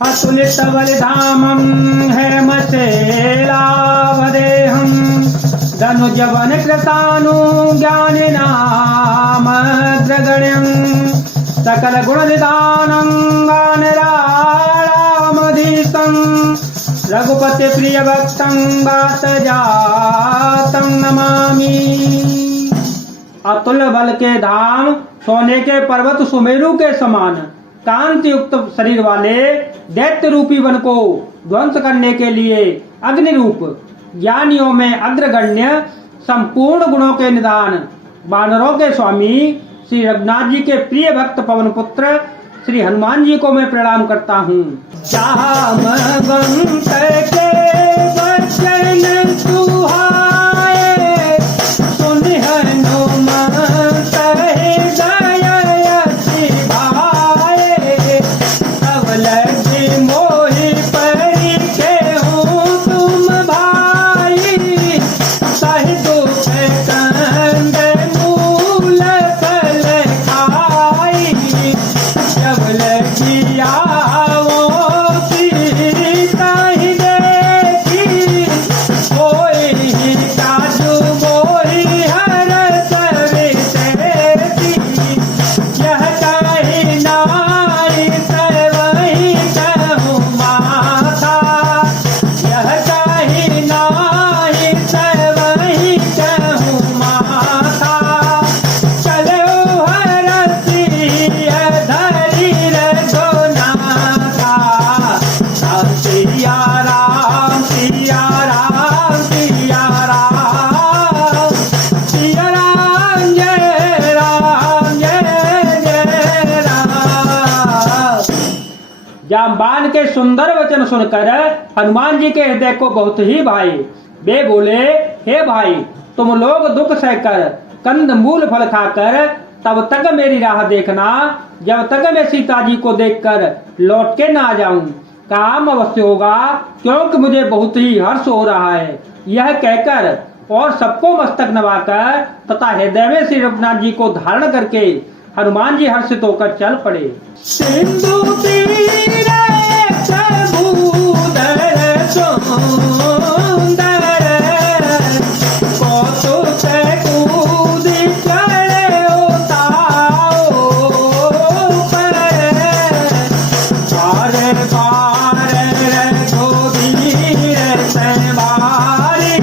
अतुलित बलिधामं हेमशेलावदेहं धनुजवन कृतानुज्ञानिनामद्रगण्यं सकल गुणनिधानं वानराणामधीतं रघुपति प्रिय भक्तं वातजातं नमामि। अतुल्य बल के धाम, सोने के पर्वत सुमेरु के समान कांति युक्त शरीर वाले दैत्य रूपी वन को ध्वंस करने के लिए अग्नि रूप, ज्ञानियों में अग्रगण्य, संपूर्ण गुणों के निदान, वानरों के स्वामी श्री रघुनाथ जी के प्रिय भक्त पवन पुत्र श्री हनुमान जी को मैं प्रणाम करता हूँ। जामवंत के वचन सुहाए, सुन हनुमंत हृदय अति भाए, सब लगे मोहि परिखेहु तुम भाई, सहि दुख कंद मूल फल खाई, जब लगी आवो सीता ही देखी, होई काजू मोहि हरस विशेषी, यह कही नाई सवहि कहूँ माथा, यह कही नाई सवहि कहूँ माथा, चलो हरसी धरी रघुनाथा, सिया राम सिया राम सिया राम, सिया राम जय राम जय जय राम। जामबान के सुंदर वचन सुनकर हनुमान जी के हृदय को बहुत ही भाई। वे बोले, हे भाई, तुम लोग दुख सहकर कंद मूल फल खाकर तब तक मेरी राह देखना, जब तक मैं सीता जी को देखकर लौट के ना जाऊं। काम अवश्य होगा, क्योंकि मुझे बहुत ही हर्ष हो रहा है। यह कहकर और सबको मस्तक नवाकर तथा हृदय में श्री रघुनाथ जी को धारण करके हनुमान जी हर्षित होकर चल पड़े। सिंधु तीरे सबूदर सुंदर, कौतुक कूद चढ़े उताओ पर, बार बार रघुवीर सवारी,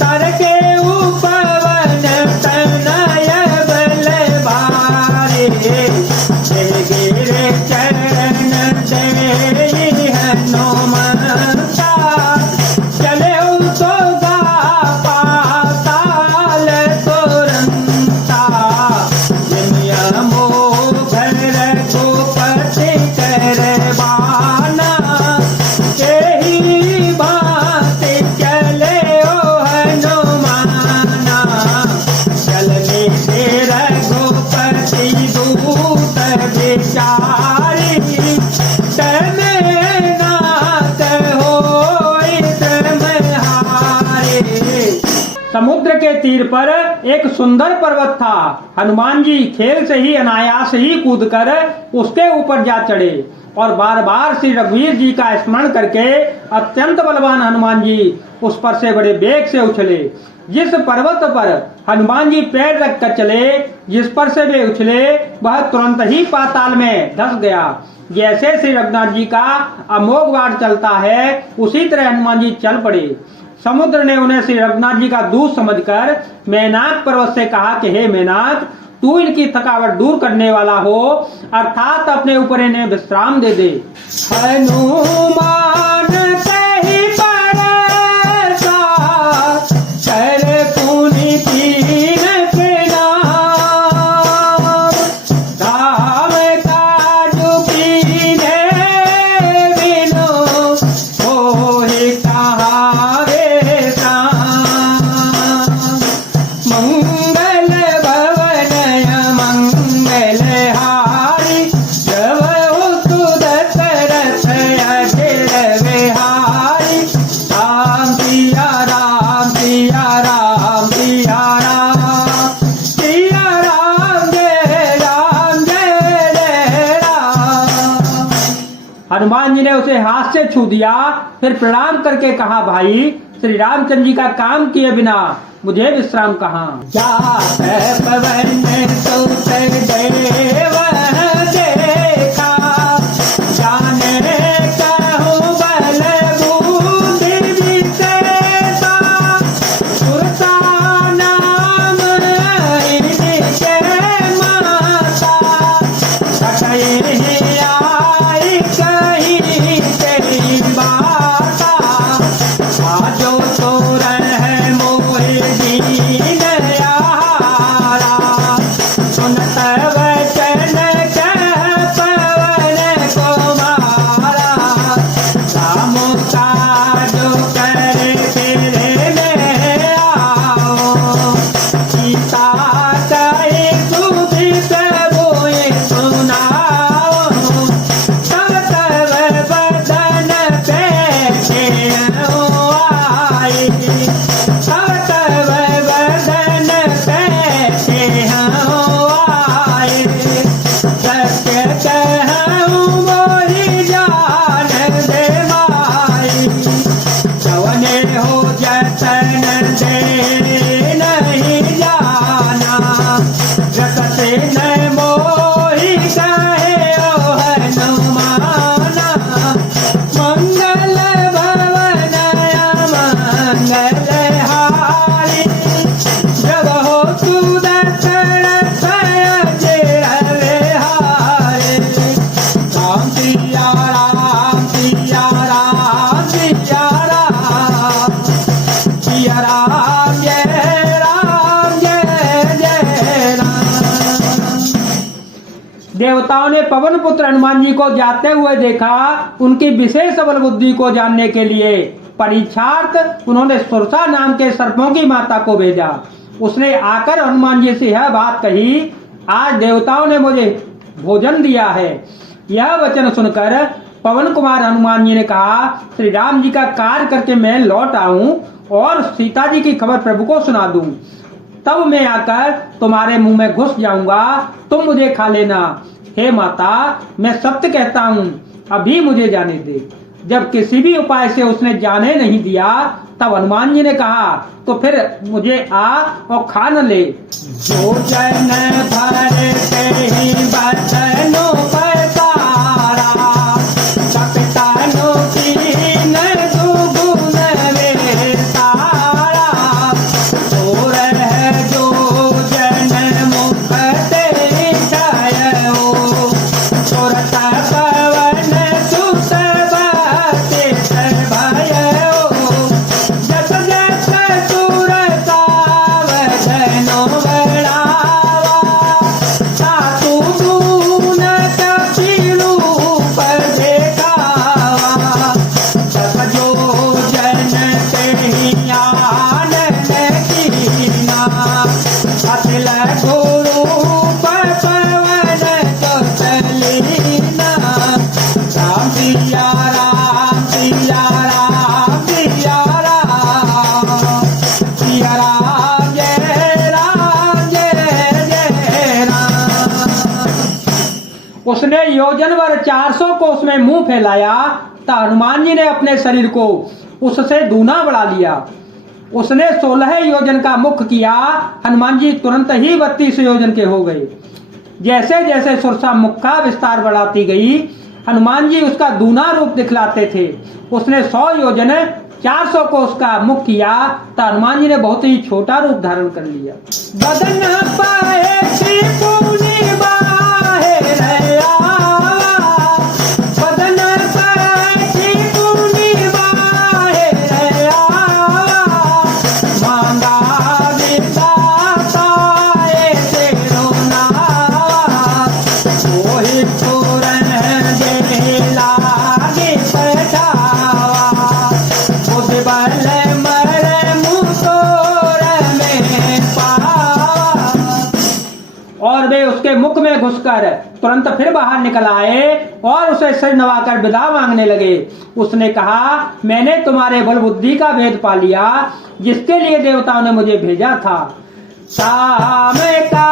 तर के उपवन तनय बलवारी, गिर चरण देहि हनुमंता, चले तो गा पाताल तुरंता, मोघ रघुपति करवाना, एहि भांति चले ओ हनुमाना, चलने से रघुपति दूत विचारी, तमे नाथ होई तुम्हारे। समुद्र के तीर पर एक सुंदर पर्वत था। हनुमान जी खेल से ही अनायास ही कूदकर उसके ऊपर जा चढ़े और बार बार श्री रघुवीर जी का स्मरण करके अत्यंत बलवान हनुमान जी उस पर से बड़े वेग से उछले। जिस पर्वत पर हनुमान जी पैर रखकर चले, जिस पर से वे उछले, वह तुरंत ही पाताल में धंस गया। जैसे श्री रघुनाथ जी का अमोघ वार चलता है, उसी तरह हनुमान जी चल पड़े। समुद्र ने उन्हें श्री रघुनाथ जी का दूत समझकर मेनाक पर्वत से कहा कि हे मेनाक, तू इनकी थकावट दूर करने वाला हो, अर्थात अपने ऊपर इन्हें विश्राम दे दे। हनुमान कहि परसा, कर पुनि कीन के नाम, धाम काजु कीन्हे बिनु, मोहि कहावे श्याम, मंगल भवन मंगल हारी, जब सुदत रथ अजर हनुमान जी ने उसे हाथ से छू दिया, फिर प्रणाम करके कहा, भाई श्री रामचंद्र जी का काम किए बिना मुझे विश्राम कहाँ। देवताओं ने पवन पुत्र हनुमान जी को जाते हुए देखा। उनकी विशेष बल बुद्धि को जानने के लिए परीक्षार्थ उन्होंने सुरसा नाम के सर्पों की माता को भेजा। उसने आकर हनुमान जी से यह बात कही, आज देवताओं ने मुझे भोजन दिया है। यह वचन सुनकर पवन कुमार हनुमान जी ने कहा, श्री राम जी का कार्य करके मैं लौट आऊं और सीता जी की खबर प्रभु को सुना दूं, तब मैं आकर तुम्हारे मुंह में घुस जाऊंगा, तुम मुझे खा लेना। हे माता, मैं सत्य कहता हूँ, अभी मुझे जाने दे। जब किसी भी उपाय से उसने जाने नहीं दिया, तब हनुमान जी ने कहा, तो फिर मुझे आ और खा न ले। जो जन भर ही बचनों पर तारा, कपितानों की न दुगुन वे तारा, और है जो जन मुख तेरी छायो, सुरत पवन सुत बतित भयो, जस जस सुर सावधनो बढ़ावा, सातु गुण कपिरूप देखावा, सब जो जन तेहि आनंद कीना, अतिल गुरु पवन कौशलीना। राम सिया राम सिया राम सिया राम, सिया राम जय राम। उसने योजन भर 400 कोस में मुंह फैलाया, तो हनुमान जी ने अपने शरीर को उससे दूना बढ़ा लिया। उसने 16 योजन का मुख किया, हनुमान जी तुरंत ही 32 योजन के हो गए। जैसे जैसे सुरसा मुख का विस्तार बढ़ाती गई, हनुमान जी उसका दूना रूप दिखलाते थे। उसने 100 योजन 400 कोस का मुख किया, तो हनुमान जी ने बहुत ही छोटा रूप धारण कर लिया। बदन पाए त्रिपुनी बाहेर आवा, बदन पाए त्रिपुनी बाहेर आवा, मांगा विधाताए तेरो नावा, कोई पूरन दे लागे पछावा, उस बल मर मुसोर में पावा। और वे उसके मुख में घुसकर तुरंत फिर बाहर निकल आए और उसे सिर नवाकर विदा मांगने लगे। उसने कहा, मैंने तुम्हारे बल बुद्धि का भेद पा लिया, जिसके लिए देवताओं ने मुझे भेजा था। शाम का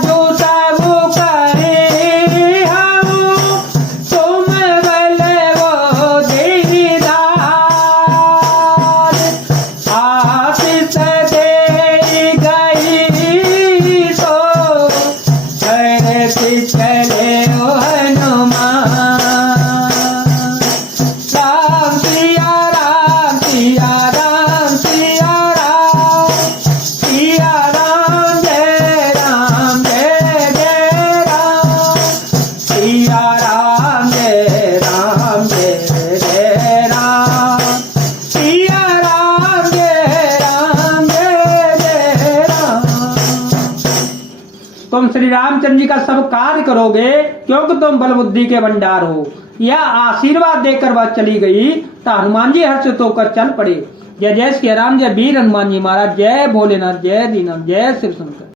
जो सब करे हम, तुम बल सिया राम जय राम जय जय राम सिया राम जय जय राम। तुम श्री रामचंद्र जी का सब कार्य करोगे क्योंकि तुम बल बुद्धि के भंडार हो। यह आशीर्वाद देकर वह चली गई तो हनुमान जी हर्षित होकर चल पड़े। जय जय श्री राम, जय वीर हनुमान जी महाराज, जय भोलेनाथ, जय दीनाथ, जय शिव शंकर।